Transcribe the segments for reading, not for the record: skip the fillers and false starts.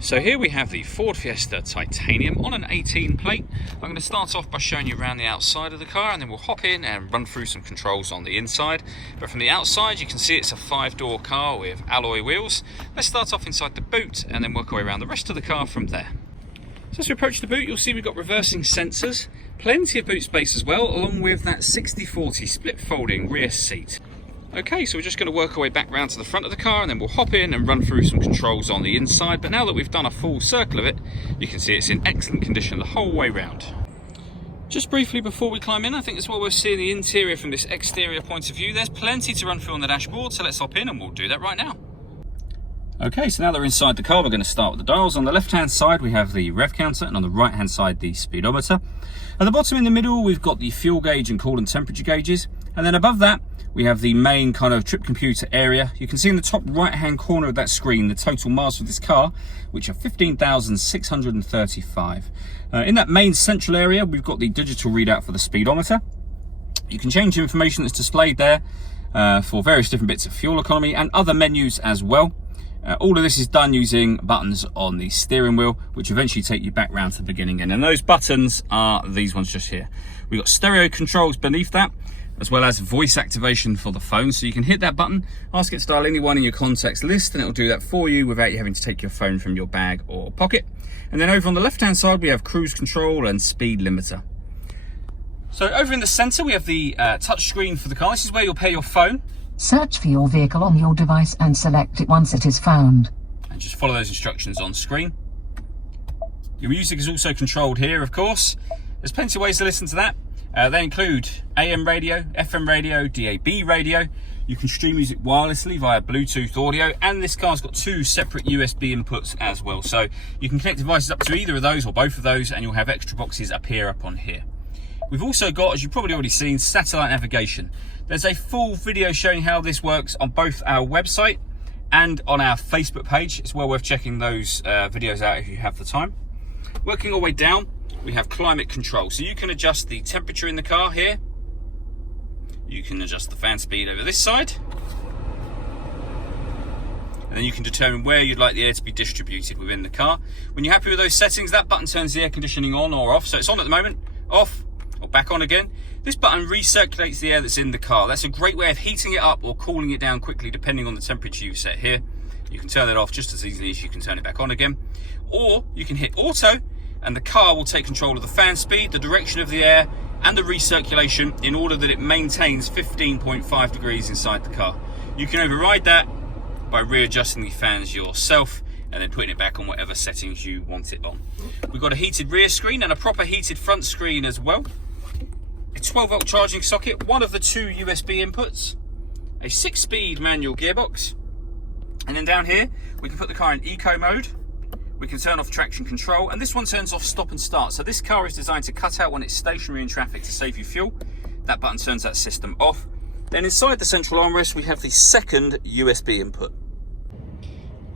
So here we have the Ford Fiesta Titanium on an 18 plate. I'm going to start off by showing you around the outside of the car, and then we'll hop in and run through some controls on the inside. But from the outside you can see it's a 5-door car with alloy wheels. Let's start off inside the boot and then work our way around the rest of the car from there. So as we approach the boot, you'll see we've got reversing sensors, plenty of boot space as well, along with that 60/40 split folding rear seat. Okay, so we're just going to work our way back round to the front of the car and then we'll hop in and run through some controls on the inside. But now that we've done a full circle of it, you can see it's in excellent condition the whole way round. Just briefly before we climb in, I think that's what we're seeing the interior from this exterior point of view. There's plenty to run through on the dashboard, so let's hop in and we'll do that right now. Okay, so now that we're inside the car, we're going to start with the dials. On the left-hand side, we have the rev counter, and on the right-hand side, the speedometer. At the bottom in the middle, we've got the fuel gauge and coolant temperature gauges. And then above that, we have the main kind of trip computer area. You can see in the top right-hand corner of that screen, the total miles for this car, which are 15,635. In that main central area, we've got the digital readout for the speedometer. You can change the information that's displayed there for various different bits of fuel economy and other menus as well. All of this is done using buttons on the steering wheel, which eventually take you back round to the beginning again. And those buttons are these ones just here. We've got stereo controls beneath that, as well as voice activation for the phone. So you can hit that button, ask it to dial anyone in your contacts list, and it'll do that for you without you having to take your phone from your bag or pocket. And then over on the left-hand side, we have cruise control and speed limiter. So over in the center, we have the touch screen for the car. This is where you'll pair your phone. Search for your vehicle on your device and select it once it is found. And just follow those instructions on screen. Your music is also controlled here, of course. There's plenty of ways to listen to that. They include AM radio, FM radio, DAB radio. You can stream music wirelessly via Bluetooth audio, and this car's got 2 separate USB inputs as well. So you can connect devices up to either of those or both of those, and you'll have extra boxes appear up on here. We've also got, as you've probably already seen, satellite navigation. There's a full video showing how this works on both our website and on our Facebook page. It's well worth checking those videos out if you have the time. Working our way down, we have climate control. So you can adjust the temperature in the car here. You can adjust the fan speed over this side. And then you can determine where you'd like the air to be distributed within the car. When you're happy with those settings, that button turns the air conditioning on or off. So it's on at the moment, off, or back on again. This button recirculates the air that's in the car. That's a great way of heating it up or cooling it down quickly depending on the temperature you set here. You can turn it off just as easily as you can turn it back on again. Or you can hit auto and the car will take control of the fan speed, the direction of the air and the recirculation in order that it maintains 15.5 degrees inside the car. You can override that by readjusting the fans yourself and then putting it back on whatever settings you want it on. We've got a heated rear screen and a proper heated front screen as well. A 12-volt charging socket, one of the 2 USB inputs, a 6-speed manual gearbox, and then down here we can put the car in eco mode. We can turn off traction control, and this one turns off stop and start. So this car is designed to cut out when it's stationary in traffic to save you fuel. That button turns that system off. Then inside the central armrest we have the 2nd USB input.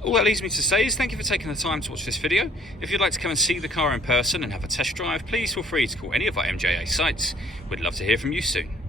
All that leaves me to say is thank you for taking the time to watch this video. If you'd like to come and see the car in person and have a test drive, please feel free to call any of our MJA sites. We'd love to hear from you soon.